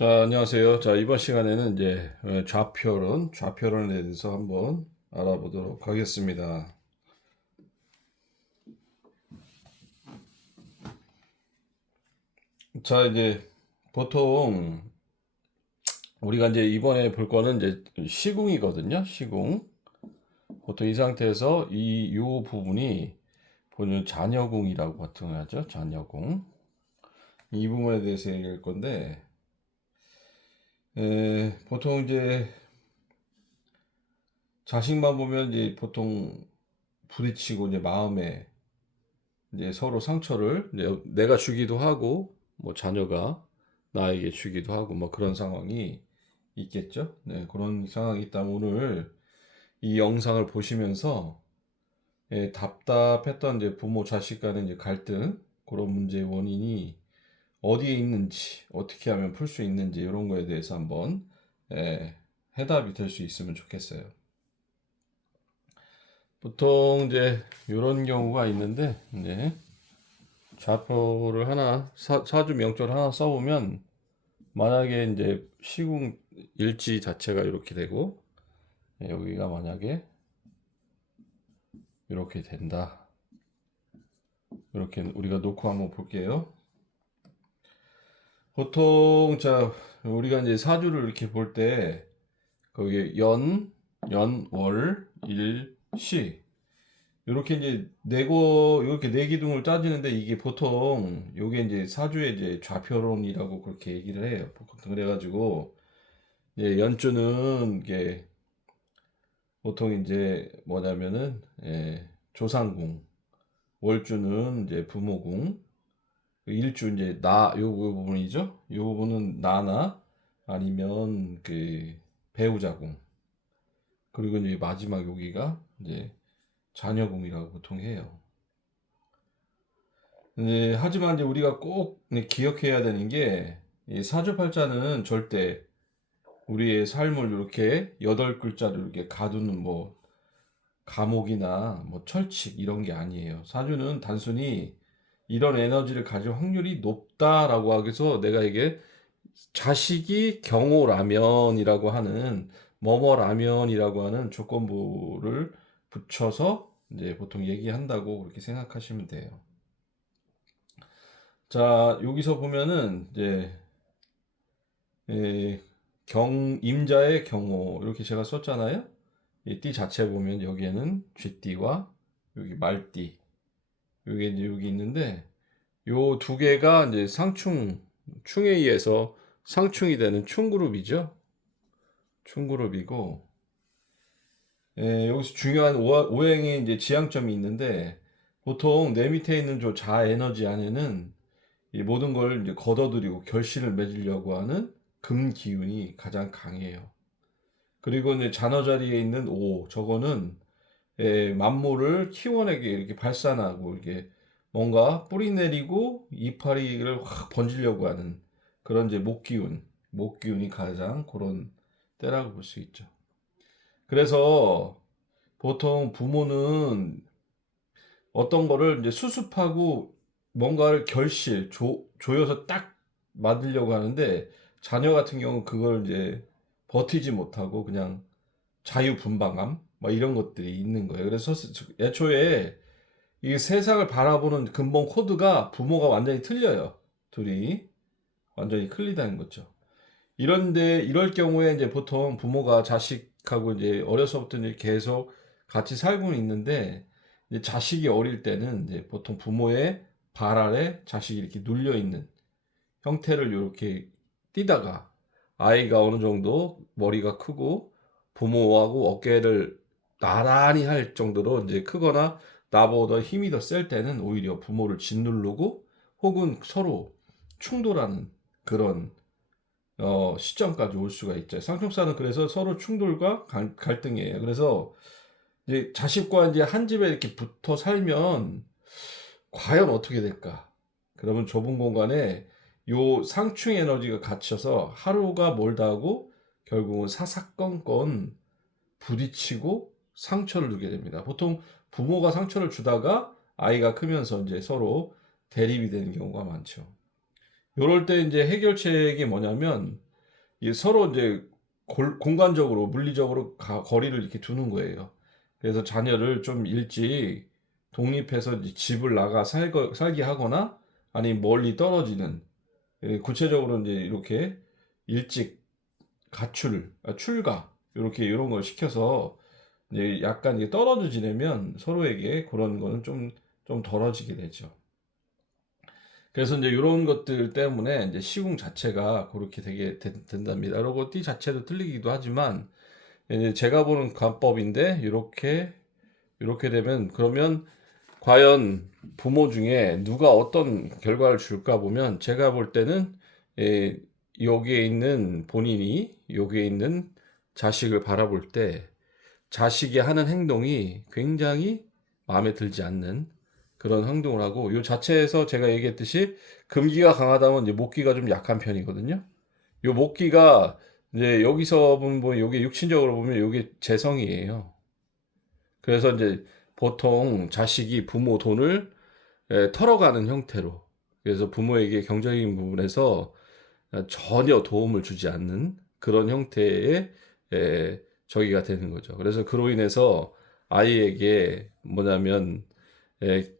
자, 안녕하세요. 자, 이번 시간에는 이제 좌표론에 대해서 한번 알아보도록 하겠습니다. 자, 이제 보통 우리가 이제 이번에 볼 거는 이제 시궁이거든요. 시궁. 보통 이 상태에서 요 부분이 보면 잔여궁이라고 보통 하죠. 잔여궁. 이 부분에 대해서 얘기할 건데, 보통 이제 자식만 보면 이제 보통 부딪히고 이제 마음에 이제 서로 상처를 이제 내가 주기도 하고 뭐 자녀가 나에게 주기도 하고 뭐 그런 상황이 있겠죠. 네, 그런 상황이 있다면 오늘 이 영상을 보시면서 답답했던 이제 부모 자식 간의 이제 갈등 그런 문제의 원인이 어디에 있는지 어떻게 하면 풀 수 있는지 이런 거에 대해서 한번 해답이 될 수 있으면 좋겠어요. 보통 이제 이런 경우가 있는데 이제 좌표를 하나 사주 명절 하나 써보면 만약에 이제 시궁 일지 자체가 이렇게 되고 여기가 만약에 이렇게 된다. 이렇게 우리가 놓고 한번 볼게요. 보통 자 우리가 이제 사주를 이렇게 볼 때 거기에 월, 일, 시 이렇게 이제 내고 이렇게 네 기둥을 따지는데 이게 보통 요게 이제 사주의 이제 좌표론이라고 그렇게 얘기를 해요. 보통 그래가지고 이제 연주는 이게 보통 이제 뭐냐면은 조상궁, 월주는 이제 부모궁, 일주 이제 요 부분이죠. 요 부분은 나나 아니면 그 배우자궁. 그리고 이제 마지막 여기가 이제 자녀궁이라고 보통 해요. 하지만 이제 우리가 꼭 기억해야 되는 게, 이 사주팔자는 절대 우리의 삶을 이렇게 여덟 글자로 이렇게 가두는 뭐 감옥이나 뭐 철칙 이런 게 아니에요. 사주는 단순히 이런 에너지를 가질 확률이 높다라고 하기 위해서 내가 이게 자식이 경호라면이라고 하는 뭐뭐라면이라고 하는 조건부를 붙여서 이제 보통 얘기한다고 그렇게 생각하시면 돼요. 자, 여기서 보면은 이제 임자의 경호 이렇게 제가 썼잖아요. 이 띠 자체 보면 여기에는 쥐띠와 여기 말띠 여기 이제 여기 있는데 요 두 개가 이제 충에 의해서 상충이 되는 충그룹이죠. 충그룹이고 여기서 중요한 오행의 이제 지향점이 있는데 보통 내 밑에 있는 저 자에너지 안에는 이 모든 걸 이제 걷어들이고 결실을 맺으려고 하는 금 기운이 가장 강해요. 그리고 이제 잔어 자리에 있는 저거는 만물을 키워내게 이렇게 발산하고 이렇게 뭔가 뿌리 내리고 이파리를 확 번지려고 하는 그런 이제 목기운이 가장 그런 때라고 볼 수 있죠. 그래서 보통 부모는 어떤 거를 이제 수습하고 뭔가를 조여서 딱 만들려고 하는데 자녀 같은 경우는 그걸 이제 버티지 못하고 그냥 자유분방함 막 이런 것들이 있는 거예요. 그래서 애초에 이 세상을 바라보는 근본 코드가 부모가 완전히 틀려요. 둘이 완전히 틀리다는 거죠. 이럴 경우에 이제 보통 부모가 자식하고 이제 어려서부터 이제 계속 같이 살고 있는데 이제 자식이 어릴 때는 이제 보통 부모의 발 아래 자식이 이렇게 눌려 있는 형태를 이렇게 띄다가 아이가 어느 정도 머리가 크고 부모하고 어깨를 나란히 할 정도로 이제 크거나 나보다 힘이 더 셀 때는 오히려 부모를 짓누르고 혹은 서로 충돌하는 그런 시점까지 올 수가 있죠. 쌍둥사는 그래서 서로 충돌과 갈등이에요. 그래서 이제 자식과 이제 한 집에 이렇게 붙어 살면 과연 어떻게 될까? 그러면 좁은 공간에 요 상충 에너지가 갇혀서 하루가 멀다 하고 결국은 사사건건 부딪히고 상처를 주게 됩니다. 보통 부모가 상처를 주다가 아이가 크면서 이제 서로 대립이 되는 경우가 많죠. 요럴 때 이제 해결책이 뭐냐면 이 서로 이제 공간적으로 물리적으로 거리를 이렇게 두는 거예요. 그래서 자녀를 좀 일찍 독립해서 이제 집을 나가 살게 하거나 아니면 멀리 떨어지는, 구체적으로 이제 이렇게 일찍 출가 이렇게 이런 걸 시켜서 이제 약간 이게 떨어져 지내면 서로에게 그런 거는 좀 덜어지게 되죠. 그래서 이제 이런 것들 때문에 이제 시궁 자체가 그렇게 되게 된답니다. 그리고 띠 자체도 틀리기도 하지만 이제 제가 보는 관법인데 이렇게 되면, 그러면 과연 부모 중에 누가 어떤 결과를 줄까 보면, 제가 볼 때는 예, 여기에 있는 본인이 여기에 있는 자식을 바라볼 때 자식이 하는 행동이 굉장히 마음에 들지 않는 그런 행동을 하고, 요 자체에서 제가 얘기했듯이 금기가 강하다면 이제 목기가 좀 약한 편이거든요. 요 목기가 이제 여기서 보면 뭐 요게 육신적으로 보면 요게 재성이에요. 그래서 이제 보통 자식이 부모 돈을 털어가는 형태로, 그래서 부모에게 경제적인 부분에서 전혀 도움을 주지 않는 그런 형태의 저기가 되는 거죠. 그래서 그로 인해서 아이에게 뭐냐면 에,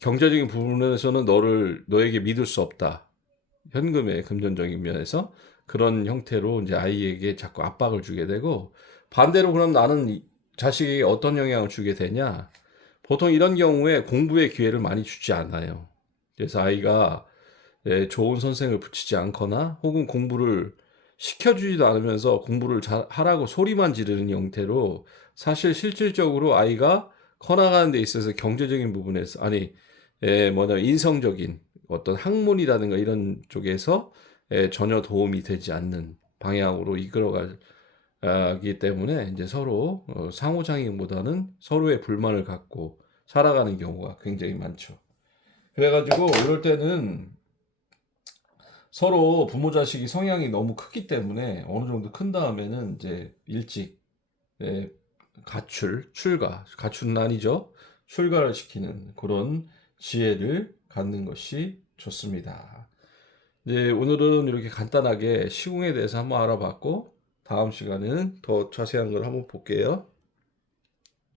경제적인 부분에서는 너에게 믿을 수 없다. 현금의 금전적인 면에서 그런 형태로 이제 아이에게 자꾸 압박을 주게 되고, 반대로 그럼 나는 자식에게 어떤 영향을 주게 되냐? 보통 이런 경우에 공부의 기회를 많이 주지 않아요. 그래서 아이가 좋은 선생을 붙이지 않거나 혹은 공부를 시켜주지도 않으면서 공부를 잘 하라고 소리만 지르는 형태로, 사실 실질적으로 아이가 커나가는 데 있어서 경제적인 부분에서, 아니 인성적인 어떤 학문이라든가 이런 쪽에서 전혀 도움이 되지 않는 방향으로 이끌어가기 때문에 이제 서로 상호작용보다는 서로의 불만을 갖고 살아가는 경우가 굉장히 많죠. 그래가지고 이럴 때는 서로 부모 자식이 성향이 너무 크기 때문에 어느 정도 큰 다음에는 이제 일찍 예, 가출은 아니죠. 출가를 시키는 그런 지혜를 갖는 것이 좋습니다. 네, 오늘은 이렇게 간단하게 시궁에 대해서 한번 알아봤고, 다음 시간에는 더 자세한 걸 한번 볼게요.